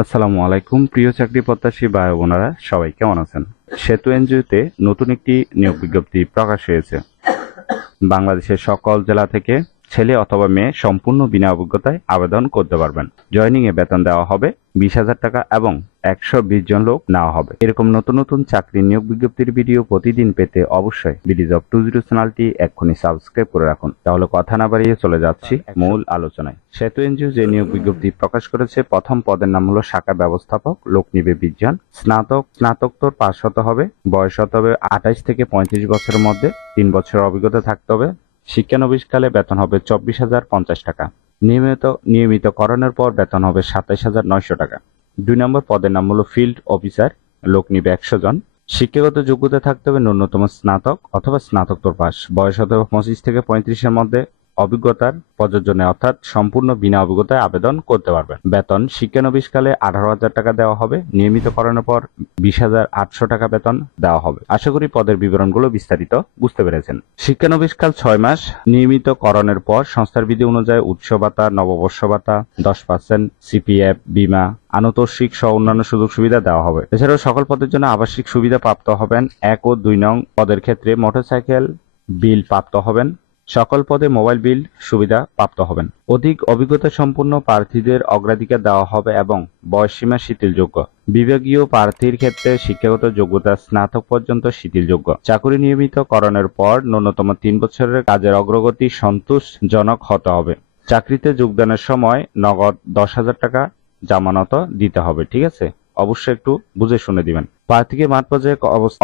আসসালামু আলাইকুম, প্রিয় চাকরি প্রত্যাশী ভাই বোনারা, সবাই কেমন আছেন? সেতু এনজিওতে নতুন একটি নিয়োগ বিজ্ঞপ্তি প্রকাশ হয়েছে। বাংলাদেশের সকল জেলা থেকে ছেলে অথবা মেয়ে সম্পূর্ণ বিনা অভিজ্ঞতায় আবেদন করতে পারবেন। জয়নিং এ বেতন দেওয়া হবে বিশ হাজার টাকা এবং একশো বিশ জন লোক নেওয়া হবে। এরকম নতুন নতুন চাকরি নিয়োগ বিজ্ঞপ্তির ভিডিও প্রতিদিন পেতে অবশ্যই বিডিজ অফ টু জিরো চ্যানেলটি এক্ষুনি সাবস্ক্রাইব করে রাখুন। তাহলে কথা না বাড়িয়ে চলে যাচ্ছি মূল আলোচনায়। সেতু এনজিও যে নিয়োগ বিজ্ঞপ্তি প্রকাশ করেছে, প্রথম পদের নাম হলো শাখা ব্যবস্থাপক লোক নিবে বিজ্ঞান। স্নাতক, স্নাতকোত্তর পাশ হতে হবে। বয়স হতে হবে আঠাইশ থেকে পঁয়ত্রিশ বছরের মধ্যে। তিন বছরের অভিজ্ঞতা থাকতে হবে। শিক্ষানবিশকালে বেতন হবে চব্বিশ হাজার পঞ্চাশ টাকা। নিয়মিত, নিয়মিতকরণের পর বেতন হবে সাতাইশ হাজার নয়শো টাকা। দুই নম্বর পদের নাম হলো ফিল্ড অফিসার, লোক নিবে একশো জন। শিক্ষাগত যোগ্যতা থাকতে হবে ন্যূনতম স্নাতক অথবা স্নাতকোত্তর পাস বয়স হতে হবে পঁচিশ থেকে পঁয়ত্রিশের মধ্যে। অভিজ্ঞতার প্রযোজনে অর্থাৎ সম্পূর্ণ বিনা অভিজ্ঞতায় আবেদন করতে পারবেন। বেতন শিক্ষানবিশকালে আঠারো হাজার টাকা দেওয়া হবে নিয়মিত নিয়মিতকরণের পর বিশ হাজার আটশো টাকা বেতন দেওয়া হবে। আশা করি পদের বিবরণগুলো বিস্তারিত বুঝতে পেরেছেন। শিক্ষানবিশকাল ছয় মাস নিয়মিতকরণের পর সংস্থার বিধি অনুযায়ী উৎস ভাতা নববর্ষ ভাতা দশ পার্সেন্ট সিপিএফ, বিমা, আনুতোষিক সহ অন্যান্য সুযোগ সুবিধা দেওয়া হবে। এছাড়াও সকল পদের জন্য আবাসিক সুবিধা প্রাপ্ত হবেন। এক ও দুই নং পদের ক্ষেত্রে মোটরসাইকেল বিল প্রাপ্ত হবেন। সকল পদে মোবাইল বিল সুবিধা প্রাপ্ত হবেন। অধিক অভিজ্ঞতা সম্পন্ন প্রার্থীদের অগ্রাধিকার দেওয়া হবে এবং বয়সসীমা শিথিলযোগ্য। বিভাগীয় প্রার্থীর ক্ষেত্রে শিক্ষাগত যোগ্যতা স্নাতক পর্যন্ত শিথিলযোগ্য। চাকুরি নিয়মিতকরণের পর ন্যূনতম তিন বছরের কাজের অগ্রগতি সন্তোষজনক হতে হবে। চাকরিতে যোগদানের সময় নগদ দশ হাজার টাকা জামানত দিতে হবে, ঠিক আছে? অবশ্যই একটু বুঝে শুনে দিবেন। প্রার্থীকে মাঠ পর্যায়ে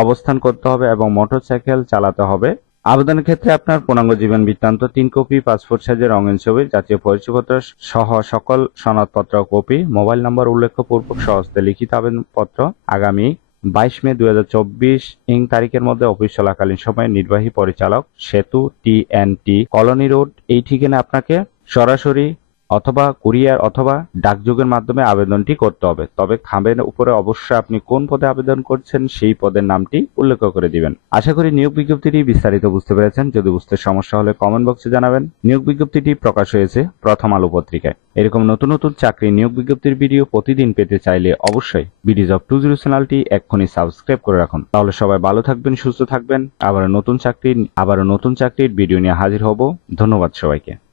অবস্থান করতে হবে এবং মোটরসাইকেল চালাতে হবে। আবেদনের ক্ষেত্রে আপনার পূর্ণাঙ্গ জীবন বৃত্তান্ত, তিন কপি, পাসপোর্ট সাইজের রঙিন ছবি, জাতীয় পরিচয়পত্র সহ সকল সনদপত্র কপি, মোবাইল নম্বর, উল্লেখপূর্বক সহস্তে লিখিত আবেদনপত্র, আগামী বাইশ মে দু হাজার চব্বিশ, ইং তারিখের মধ্যে অফিস চলাকালীন সময়ে নির্বাহী পরিচালক Setu T N T colony road, এই ঠিকানা আপনাকে সরাসরি অথবা কুরিয়ার অথবা ডাকযোগের মাধ্যমে আবেদনটি করতে হবে। তবে খামের উপরে অবশ্যই আপনি কোন পদে আবেদন করছেন সেই পদের নামটি উল্লেখ করে দিবেন। আশা করি নিয়োগ বিজ্ঞপ্তিটি বিস্তারিত বুঝতে পেরেছেন। যদি বুঝতে সমস্যা হলে কমেন্ট বক্সে জানাবেন। নিয়োগ বিজ্ঞপ্তিটি প্রকাশ হয়েছে প্রথম আলো পত্রিকায়। এরকম নতুন নতুন চাকরি নিয়োগ বিজ্ঞপ্তির ভিডিও প্রতিদিন পেতে চাইলে অবশ্যই বিডিজ অফ টু জিরো চ্যানেলটি এক্ষুনি সাবস্ক্রাইব করে রাখুন। তাহলে সবাই ভালো থাকবেন, সুস্থ থাকবেন। আবার নতুন চাকরি, আবারও নতুন চাকরির ভিডিও নিয়ে হাজির হব। ধন্যবাদ সবাইকে।